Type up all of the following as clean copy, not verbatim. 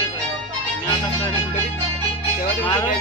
मी आता टाकायला पाहिजे होतं.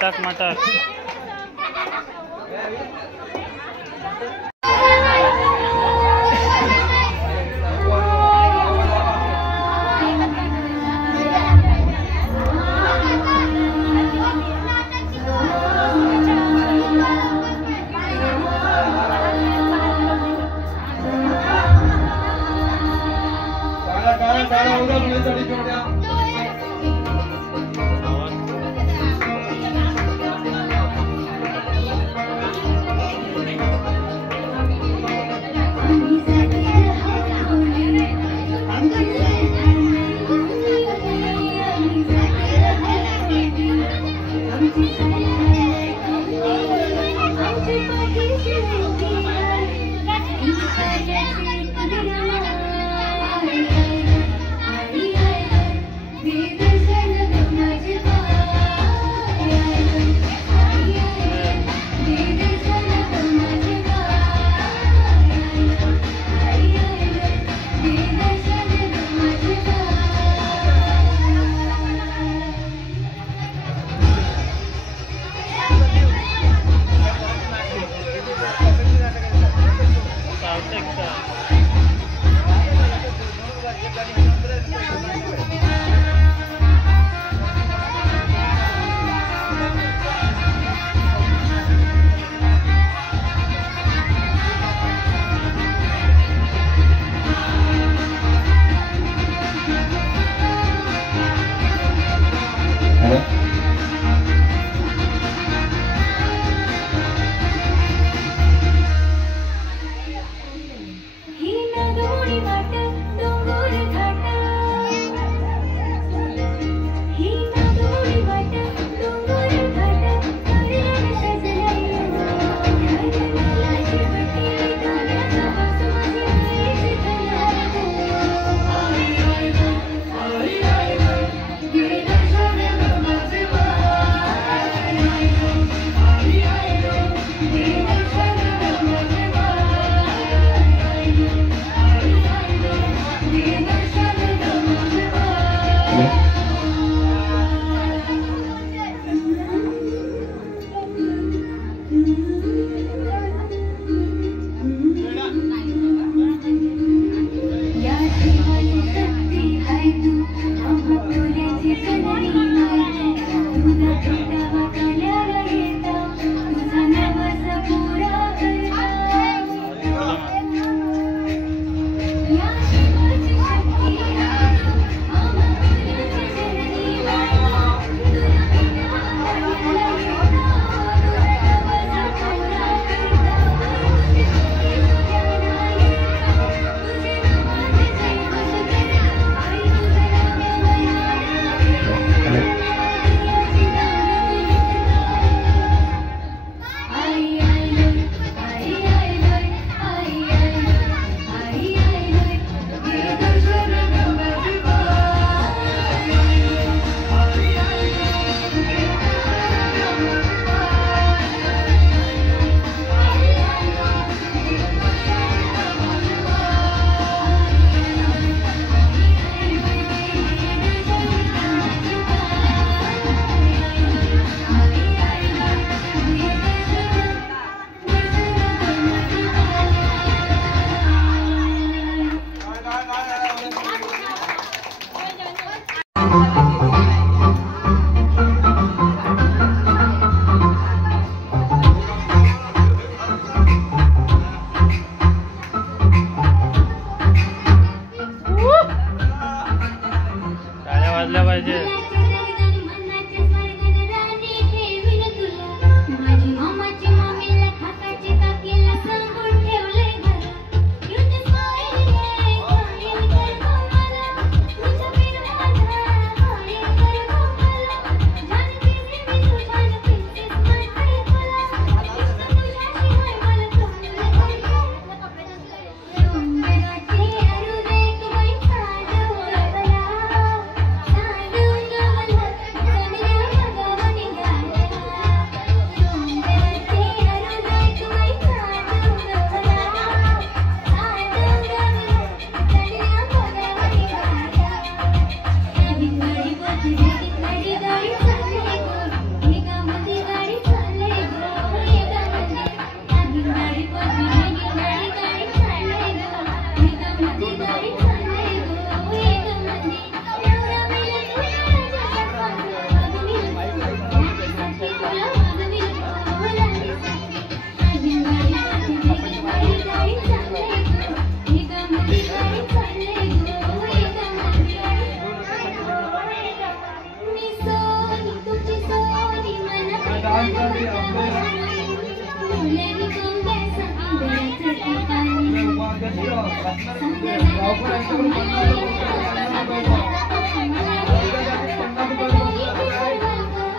चटक मटक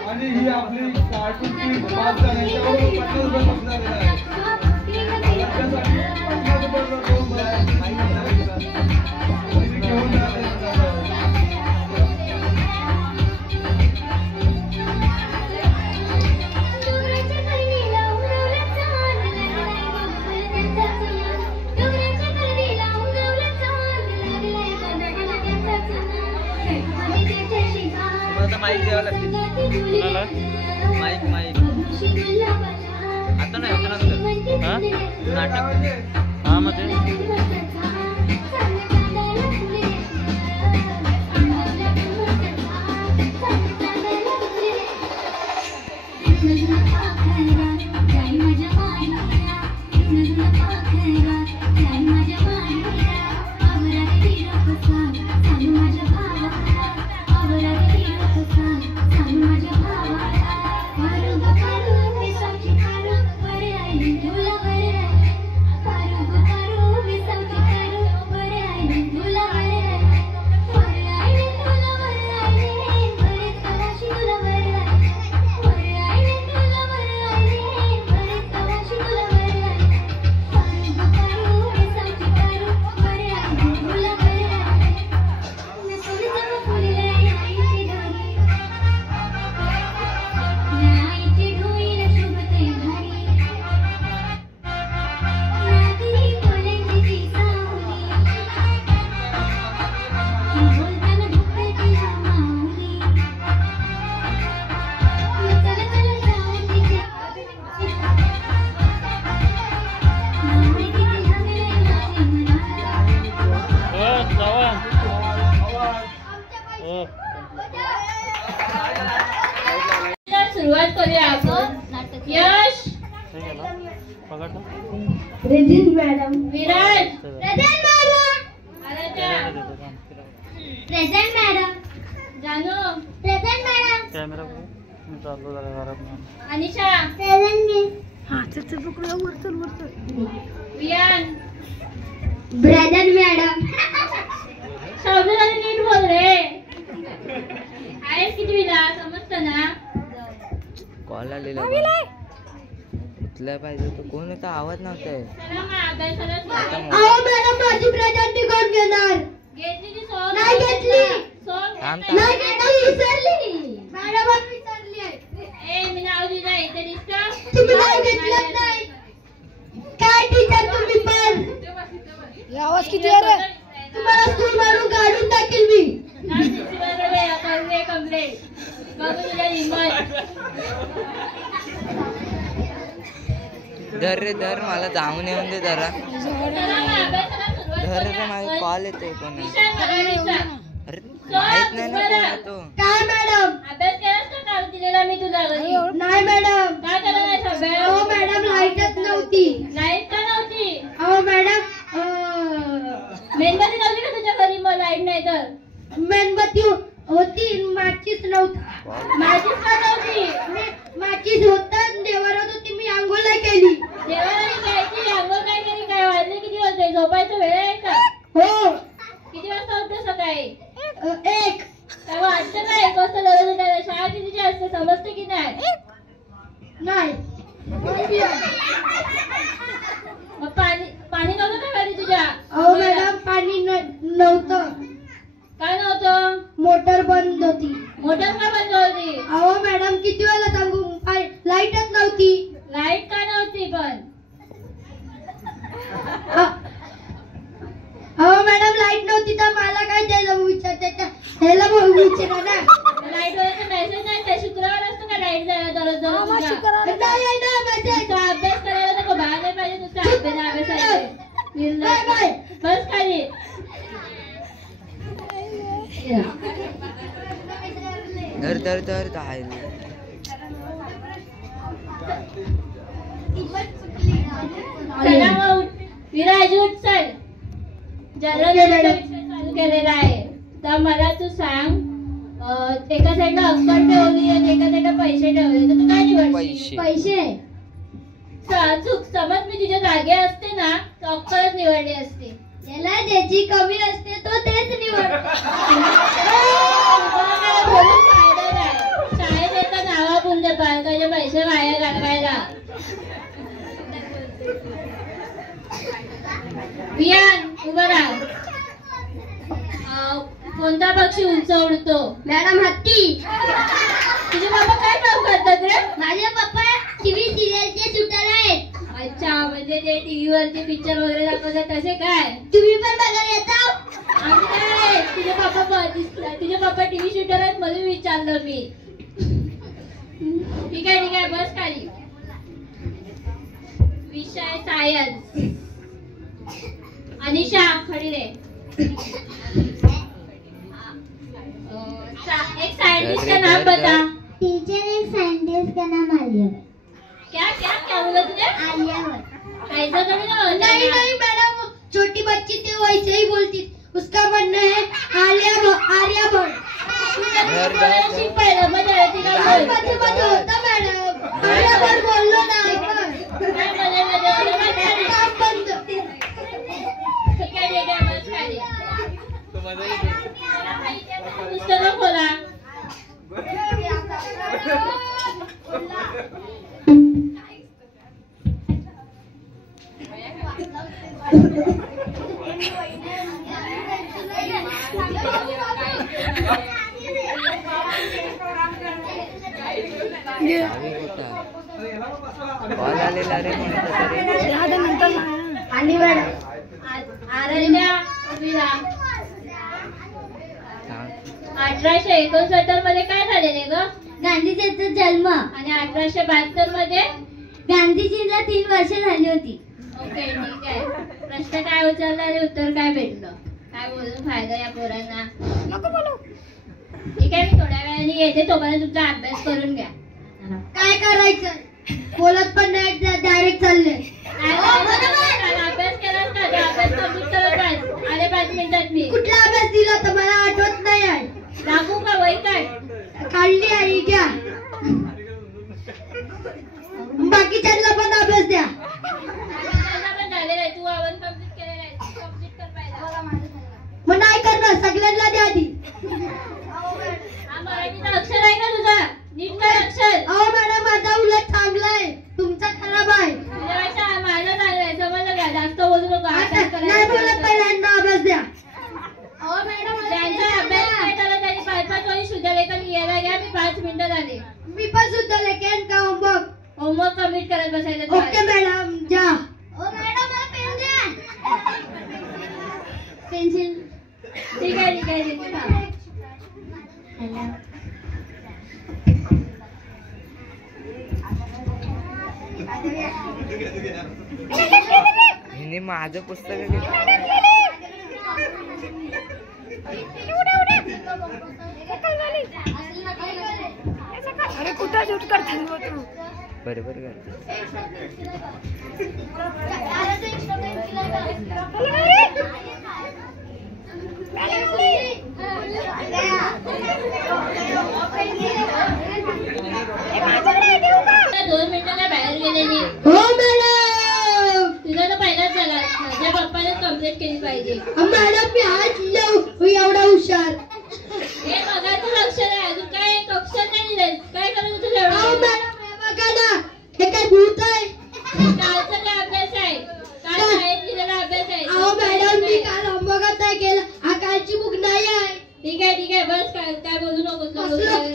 आणि ही आपली कार्टूनची 5 जणांच्याकडून 50 रुपये बक्षीस आहे. माईक द्यावं लागते. माईक माईक आता नाही होतं नसतं. हां नाटक हां मग सुरुवात करूया आपण. Yash present madam. Viraj present madam. Aaradhya present madam. Janu present madam. Camera चालू झाला घरात. अनिशा प्रेझेंट मी. Viyan present madam. शब्द नीट बोल रे. आहेस कितवीला समजतं ना. कॉल आलेला उचलाय पाहिजे तो कोण होता आवाज नव्हता चला मग अभ्यासाला सुरुवात. अहो मॅडम माझी प्रेझेंट कोण घेणार. घेतली ती सॉंग. नाही घेतली. सॉंग थांब नाही घेतली. विसरली. मॅडम विसरली आहे. ए मी नाव दिलं इथे दिसतं. तुम्ही नाही घेतलं नाही. काय टीचर तुम्ही पण. आवाज किती आहे रे. तुम्हाला स्कूल मधून काढून टाकेल मी. कंप्लेंट बघू तुझ्या हिंमत. धर रे धर मला जाऊन येऊन दे जरा चला मग अभ्यासाला सुरुवात धर रे करूया माझा आपण. कॉल येतोय कोण विशाल महाराणीचा. अरे माहित नाही ना कोण आहे तो काय मॅडम. अभ्यास केलास का काल दिलेला मी तुला घरी. नाही मॅडम. काय केलं नाही अहो अभ्यास. मॅडम लाईटच नव्हती. लाईट का नव्हती. अहो मॅडम मेणबत्ती नव्हती का तुझ्या घरी. मग लाईट नाही तर मेणबत्ती होती माचीस नव्हता. माझीच का नव्हती. माचीस होता देवारात होती मी आंघोळ नाही केली. देवाला जायची अंघोळ काय केली. काय वाजले किती वाजले. झोपायचं वेळ आहे का. हो. किती वाजता उठते सकाळी. 1. काय वाटतं का 1 वाजता दररोज उठायला. शाळा कितीची असते समजते की नाही. नाही. मग पाणी नव्हतं का घरी तुझ्या. अहो मॅडम पाणी नव्हतं. काय नव्हतं. मोटर बंद होती. मोटर का बंद होती. अहो मॅडम किती वेळा सांगू लाईटच नव्हती. लाईट का नव्हती पण. अहो मॅडम लाईट नव्हती तर मला काय द्यायला विचारते त्याला विचारा ना. लाईट वरचा मेसेज नाही ते शुक्रवार असतो का लाईट जायला दररोज दररोज. नाही येणार मेसेज. नुसता अभ्यास करायला नको. बाहेर नाही पाहिजे नुसता अभ्यास. बस खाली. धर धर धर आहे चला मग उठ. विराज उठ चल. जनरल चालू केलेला आहे तर मला तू सांग. एका साईडला अक्कल ठेवली आणि एका साईडला पैसे ठेवले तर तू काय निवडशील. पैसे. पैसे. चूक समज मी तिच्या जागे असते ना तर अक्कलच निवडली असते. त्याला ज्याची कमी असते तो तेच निवडतो. तुम्हाला बोलून फायदा काय? शाळेत एका नावापुरते पालकाचे पैसे वाया घालवायला. विहान उभं राहा. कोणता पक्षी उंच उडतो? मॅडम हत्ती. तुझे बाबा काय काम करतात रे? माझे पप्पा टीव्ही सिरियलचे शूटर आहेत. अच्छा, म्हणजे ते टीव्ही वरती पिक्चर वगैरे दाखवतात तसे काय? तुम्ही पण बघायला येता? आम्ही काय, तुझे पप्पा टीव्ही शूटर आहेत म्हणून विचारलं मी. ठीक आहे बस खाली. विषय सायन्स. अनिशा खडी रे. एक साइंटिस्ट का नाम बता. टीचर, एक साइंटिस्ट का नाम आलिया भट्ट. क्या बोला तुझे? आलिया भट्ट. ऐसा थोड़ी ना होता है. नहीं मैडम, छोटी बच्ची थी वैसे ही बोलती. उसका बनना है आर्या भट्ट. शिक पहिलं मजा येते का बोल. मध्ये होता मॅडम. आर्या भट्ट बोललो ना. काय मध्ये काम बंद. ठीक आहे बस खाली. पुस्तकं खोला. कॉल आलेला रे कोणाचा तरी. आणि मॅडम आरण्या उभी राहा. सांग. 1869 मध्ये काय झालेले ग? गांधीजींचा जन्म. आणि 1872 मध्ये गांधीजींना 3 वर्ष झाली होती. ओके ठीक आहे. प्रश्न काय विचारला आणि उत्तर काय भेटलं? काय बोलून फायदा या पोरांना? ठीक आहे, मी थोड्या वेळाने येते, तोपर्यंत तुमचा अभ्यास करून घ्या. काय करायचं? बोलत पण नाही, डायरेक्ट चालले. अभ्यास केलास का? अभ्यास कम्प्लीट करत पाहिजे. आले 5 मिनिटात मी. कुठला अभ्यास दिला तर मला आठवत नाही आहे. दाखवू का वही काय? काढली आई घ्या. बाकीच्यांना पण अभ्यास द्या. त्यांना पण झालेलं आहे. तू आवाज कम्प्लीट केलेला आहे. तू कम्प्लीट कर पाहिजे. मग नाही करणार, सगळ्यांना द्या आधी. हा मराठीचा अक्षर आहे का तुझा? नीट कर अक्षर. अहो मॅडम, माझा उलट चांगला आहे, तुमचा खराब आहे. तुझ्यापेक्षा माझं चांगलं आहे, समजलं का? जास्त बोलू नको. अभ्यास आता नाही बोलत, करायचा. पहिल्यांदा अभ्यास द्या. ज्यांचा अभ्यास नाही झाला त्यांनी 5-5 वही शुद्धलेखन लिहायला घ्या. मी 5 मिनिटात आले. मी पण सुद्धा लेखेन का होमवर्क? होमवर्क कम्प्लीट करत बसायचं. ओके मॅडम, जा. ओ मॅडम, मला पेन द्या. पेन्सिल. ठीक आहे देते का? हिने माझं पुस्तक घेतलं. अरे कुठं शूट करतो तू? बरोबर करते. दोन मिनिटाला बाहेर गेलेली. हो मॅडम. तुझा तर पहिलाच झाला. माझ्या पप्पाने कम्प्लीट केली पाहिजे. मॅडम, मी आज एवढा हुशार. हे बघा तू अक्षर आहे. अजून काय एक अक्षर नाही दिलंय. काय करत होतं अहो एवढं? मॅडम, हे बघा ना, हे काय भूत आहे? कालचा काय अभ्यास आहे? काल शाळेत दिलेला अभ्यास आहे. अहो मॅडम, मी काल होमवर्क नाही केलं. हा कालची बुक नाही आहे. ठीक आहे बस. काय बोलू नकोस.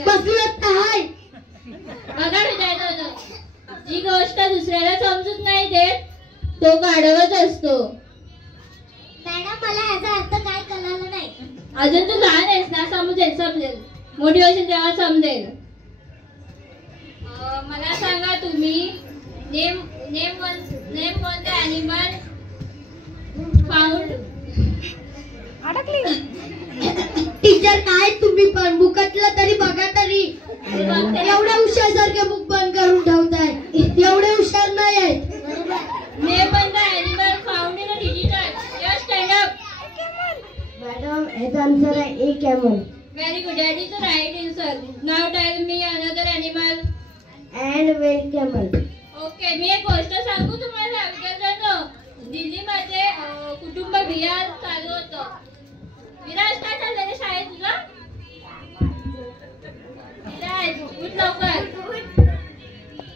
बसलत आहे. बघा विचारायचं होतं. जी गोष्ट दुसऱ्याला समजत नाही देत तो गाढवच असतो. मॅडम, मला याचा अर्थ काय कळालं नाही. अजून तू लहान आहेस ना. समजेल. मोठी होशील तेव्हा समजेल. मला सांगा तुम्ही name one the animal found. Teacher, काय तुम्ही पण बुकातलं तरी बघा तरी. एवढ्या हुशारसारखे बुक बंद करून ठेवताय. एवढे हुशार नाही आहेत. Name one the animal found in a digital. Yes, stand up. Madam, याचा आन्सर आहे ए camel. Very good. That is the right answer. Now tell me another animal. And wait camel. Okay, मी एक गोष्ट सांगू तुम्हाला सगळ्यांना. दिल्लीमध्ये कुटुंब अभियान चालू होतं. विराज, काय चाललंय रे शाळेत तुझं? विराज, उठ लवकर.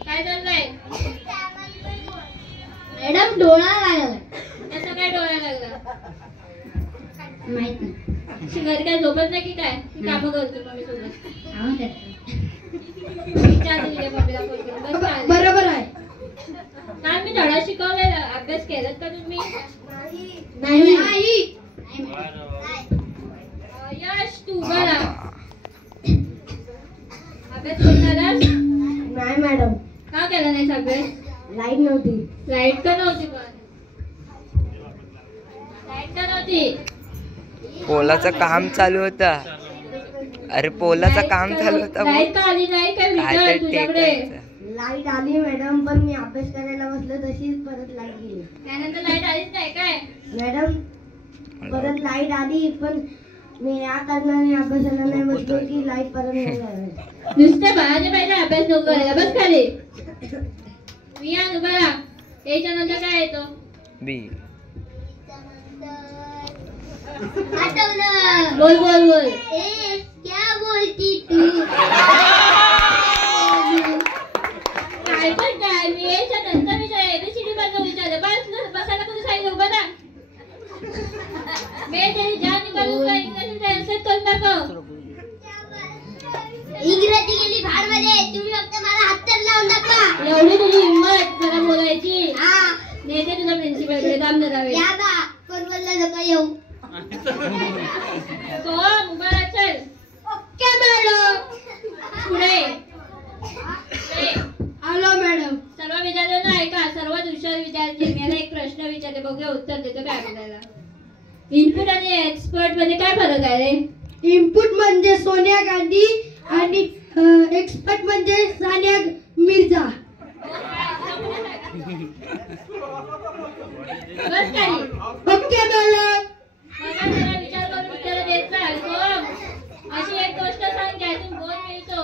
काय चाललंय? मॅडम डोळा लागला. कसं काय डोळा लागला? माहित नाही. घरी काय झोपत नाही की काय? कामं करतो मम्मी सोबत. आवाज विचार तुझ्या मम्मीला फोन करून. बस चालेल. बरोबर आहे. काय मी धडा शिकवलेला, अभ्यास केलात का तुम्ही? नाही. यश, तू बरा अभ्यास करणारास? नाही मॅडम, का केला नाहीस अभ्यास? लाईट नव्हती. लाईट का नव्हती? पण लाईट का नव्हती? पोलाचं काम चालू होतं. अरे पोलाचं काम चालू होतं. लाईट का आली नाही? काय काय विचार ते तुझ्याकडे? टेकायचं. लाईट आली मॅडम, पण मी अभ्यास करायला बसलो तशीच परत लाईट गेली. त्यानंतर लाईट आलीच नाही काय? मॅडम परत लाईट आली, पण मी या कारणाने अभ्यासाला नाही बसलो की लाईट परत नाही आली. नुसतं बाळाच्या पाहिजे अभ्यास नको करायला. बस खाली. मी या तू बरा. याच्या नंतर काय येतो? बी. बोल बोल बोल. क्या बोलती तू? काय पण काय? मी याच्या नंतर विचार ABCD बघा विचार. बस बसायला कोणी सांगितलं? उभं राहा. मैं तेरी जान निकालूंगा. इंग्लिश ट्रान्सलेट करून दाखव. इंग्रजी गेली भाडमध्ये, तुम्ही फक्त मला हात लावून दाखवा. एवढी तुझी हिंमत मला बोलायची? हा, नेते तुझा प्रिन्सिपल कडे. काम करावे. या बा, कोण बोलला नका येऊ. तो उभा राहा. चल ओके मॅडम. पुढे. Hello madam. सर्व विद्यार्थ्यांना ऐका. सर्वात हुशार विद्यार्थी, मी याला एक प्रश्न विचारते, बघूया उत्तर देतो काय आपल्याला. इनपुट आणि एक्सपर्ट मध्ये काय फरक आहे रे? इनपुट म्हणजे सोनिया गांधी आणि एक्सपर्ट म्हणजे सानिया मिर्झा. बस खाली. Okay madam. बघा जरा विचार करून उत्तर देत जा. सोम, अशी एक गोष्ट सांग ज्यातून बोध मिळतो.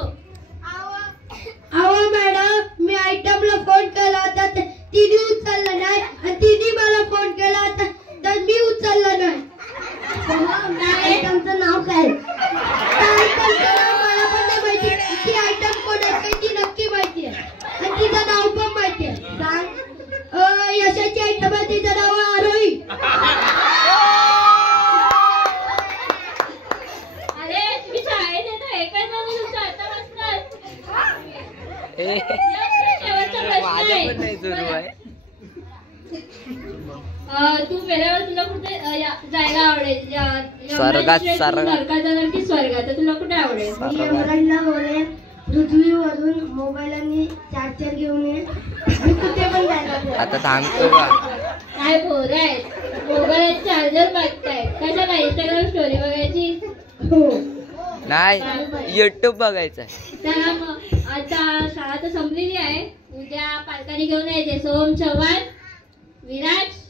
अहो मॅडम, मी आयटमला फोन केला होता, तिने उचलला नाही, आणि तिने मला फोन केला होता तर मी उचलला नाही. आयटमचं नाव काय? आयटमचं नाव मला पण नाही माहिती. ती आयटम कोण आहे ती नक्की माहिती आहे, आणि तिचं नाव पण माहिती आहे. सांग. यशाची आयटम आहे, तिचं नाव आरोही. अरे तुम्ही शाळेत येतो एकच म्हणून तुमचं आता बसणार. शेवटचा प्रश्न माझं पण नाही आहे. सुरू आहे. तू वेळेवर तुला कुठे जायला आवडेल? स्वर्गात. नरकात जाणार की स्वर्गात? तर तुला कुठे आवडेल? मी एव्हरेस्टला बोलेन, पृथ्वीवरून मोबाईल आणि चार्जर घेऊन ये. मी कुठे पण जायला. आता थांबतो का? काय पोर आहेत? मोबाईल चार्जर बघतायत. कशाला? इंस्टाग्राम स्टोरी बघायची? हो. नाही, युट्यूब बघायचं. चला मग आता शाळा तर संपलेली आहे. उद्या पालकांनी घेऊन यायचे. सोम, चव्हाण, विराज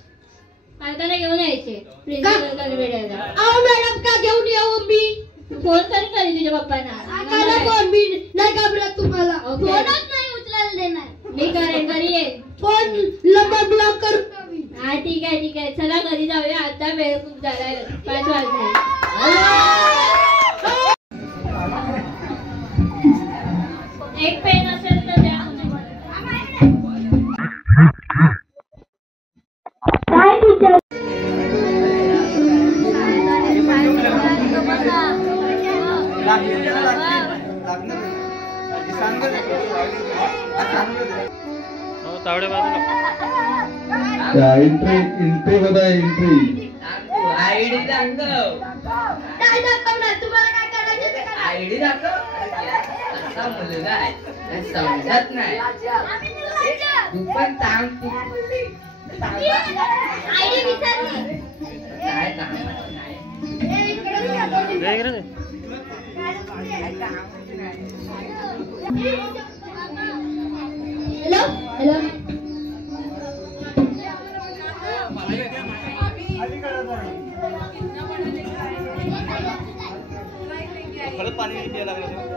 पालकांना घेऊन यायचे प्रिन्सिपल भेटायला. अहो मॅडम, का घेऊन येऊ मी? फोन तरी करी तुझ्या पप्पांना. मला फोन मी नाही घाबरत तुम्हाला. ओके. फोनच नाही उचलायला देणार. मी करेन. घरी ये. फोन लंबा ब्लॉक करू. हा ठीक आहे ठीक आहे. चला घरी जाऊया. आता वेळ खूप झालाय. 5 वाजले. एक पेन असेल तर द्या. काय टीचर? हो तावडे बाजूला. एंट्री बघा, एंट्री. आयडी दाखव. काय दाखवणार? तुम्हाला काय करायचं ते करा. आयडी दाखव. असा मुलगा आहे, काय समजत नाही. तू पण सांग. तू आयडी विचारली. काय कामाचं नाही. दे इकडे दे. Hello hello. परत पाणी द्यायला लागलं.